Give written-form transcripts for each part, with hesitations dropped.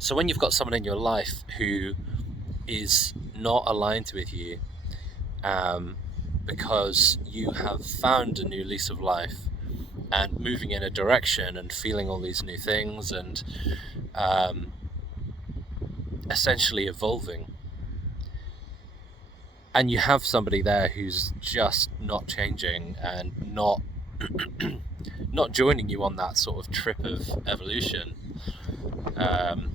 So when you've got someone in your life who is not aligned with you, um, because you have found a new lease of life and moving in a direction and feeling all these new things and um, essentially evolving, and you have somebody there who's just not changing and not joining you on that sort of trip of evolution, um,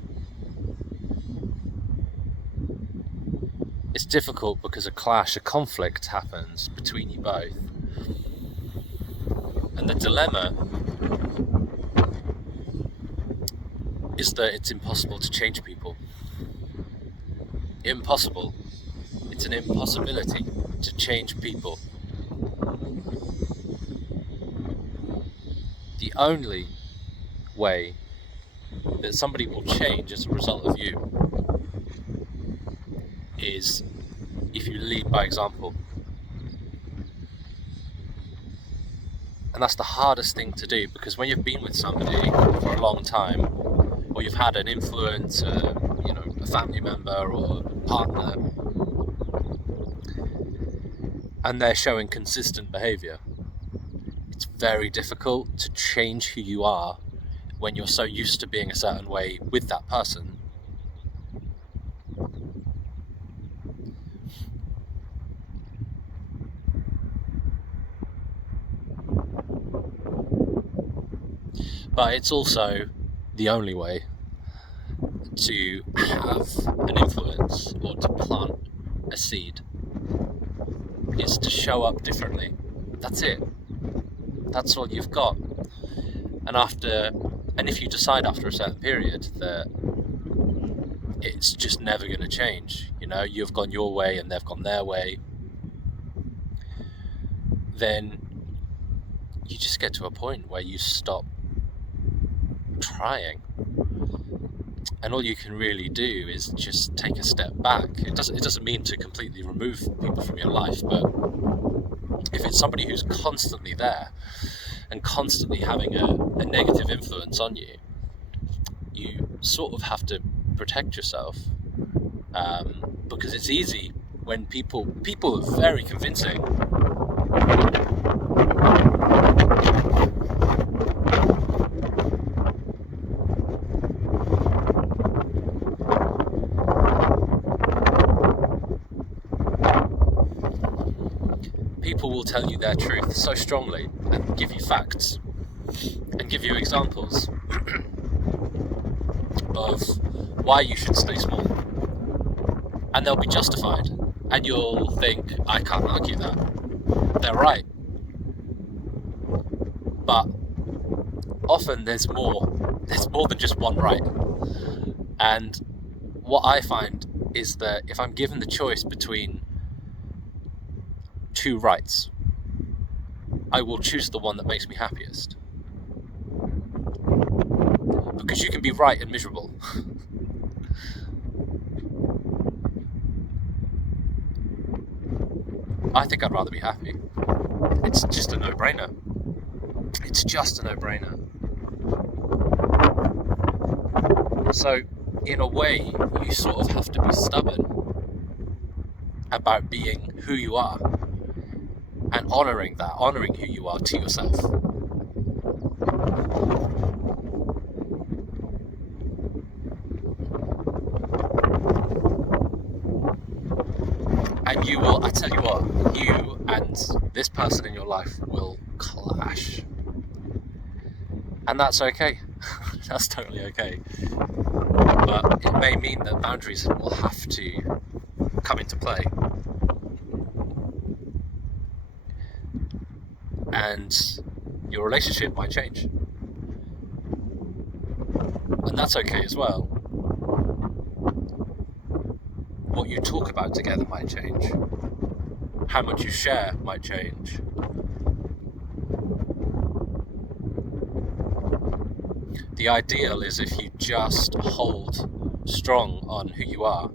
it's difficult because a conflict happens between you both. And the dilemma is that it's impossible to change people. Impossible. It's an impossibility to change people. The only way that somebody will change as a result of you is if you lead by example. And that's the hardest thing to do, because when you've been with somebody for a long time, or you've had an influence, a family member or a partner, and they're showing consistent behaviour, it's very difficult to change who you are when you're so used to being a certain way with that person. But it's also the only way to have an influence or to plant a seed, is to show up differently. That's it. That's all you've got. And if you decide after a certain period that it's just never going to change, you've gone your way and they've gone their way, then you just get to a point where you stop trying. And all you can really do is just take a step back. It doesn't mean to completely remove people from your life, but if it's somebody who's constantly there and constantly having a negative influence on you, you sort of have to protect yourself, because it's easy when people are very convincing. People will tell you their truth so strongly and give you facts and give you examples of why you should stay small, and they'll be justified, and you'll think, I can't argue that, they're right. But often there's more than just one right. And what I find is that if I'm given the choice between two rights, I will choose the one that makes me happiest. Because you can be right and miserable. I think I'd rather be happy. It's just a no-brainer. It's just a no-brainer. So, in a way, you sort of have to be stubborn about being who you are and honouring who you are to yourself. And I tell you what, you and this person in your life will clash. And that's okay. That's totally okay. But it may mean that boundaries will have to come into play. And your relationship might change. And that's okay as well. What you talk about together might change. How much you share might change. The ideal is if you just hold strong on who you are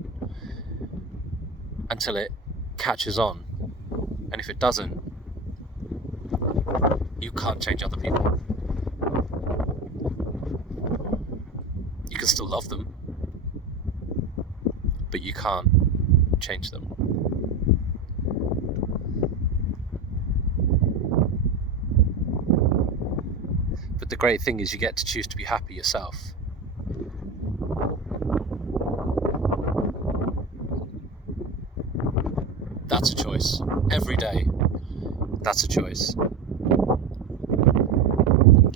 until it catches on. And if it doesn't, you can't change other people. You can still love them, but you can't change them. But the great thing is you get to choose to be happy yourself. That's a choice. Every day, that's a choice.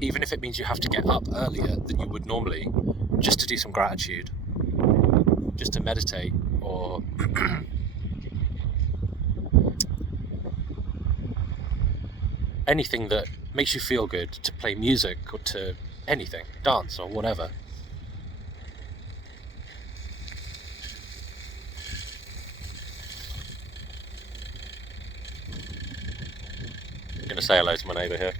Even if it means you have to get up earlier than you would normally, just to do some gratitude, just to meditate, or anything that makes you feel good, to play music, or to anything, dance or whatever. I'm going to say hello to my neighbour here.